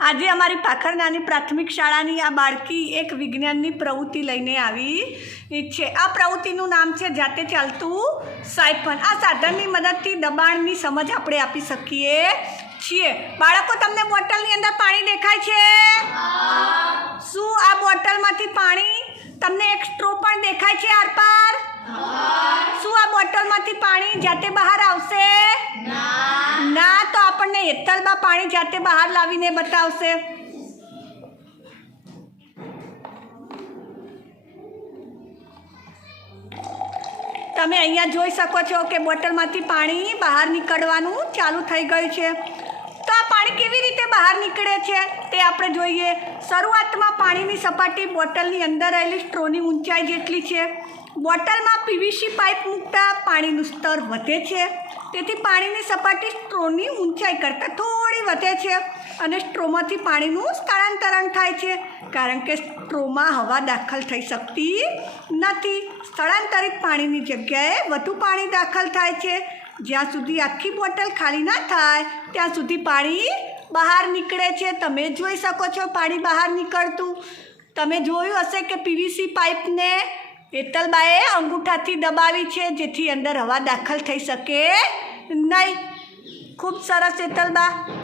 આજે અમારી પાખરનાની પ્રાથમિક શાળાની આ બાળકી એક વિજ્ઞાનની પ્રવૃત્તિ લઈને આવી છે। આ પ્રવૃત્તિનું નામ છે જાતે ચાલતું સાયફન। આ સાધનની મદદથી દબાણની સમજ આપણે આપી શકીએ છીએ। બાળકો, તમને બોટલની અંદર પાણી દેખાય છે? શું આ બોટલમાંથી પાણી તમને એક સ્ટ્રો પણ દેખાય છે આરપાર? શું આ બોટલમાંથી પાણી જાતે બહાર આવશે? ના, તો આપણને હેતલબા પાણી જાતે બહાર લાવીને બતાવશે। તમે અહીંયા જોઈ શકો છો કે બોટલમાંથી પાણી બહાર નીકળવાનું ચાલુ થઈ ગયું છે। તો આ પાણી કેવી રીતે બહાર નીકળે છે તે આપણે જોઈએ। શરૂઆતમાં પાણીની સપાટી બોટલની અંદર રહેલી સ્ટ્રોની ઊંચાઈ જેટલી છે। બોટલમાં પીવીસી પાઇપ મૂકતા પાણીનું સ્તર વધે છે, તેથી પાણીની સપાટી સ્ટ્રોની ઊંચાઈ કરતાં થોડી વધે છે અને સ્ટ્રોમાંથી પાણીનું સ્થળાંતરણ થાય છે, કારણ કે સ્ટ્રોમાં હવા દાખલ થઈ શકતી નથી। સ્થળાંતરિત પાણીની જગ્યાએ વધુ પાણી દાખલ થાય છે। જ્યાં સુધી આખી બોટલ ખાલી ના થાય ત્યાં સુધી પાણી બહાર નીકળે છે। તમે જોઈ શકો છો પાણી બહાર નીકળતું। તમે જોયું હશે કે પીવીસી પાઇપને હેતલબાએ અંગૂઠાથી દબાવી છે, જેથી અંદર હવા દાખલ થઈ શકે નહીં। ખૂબ સરસ હેતલબા।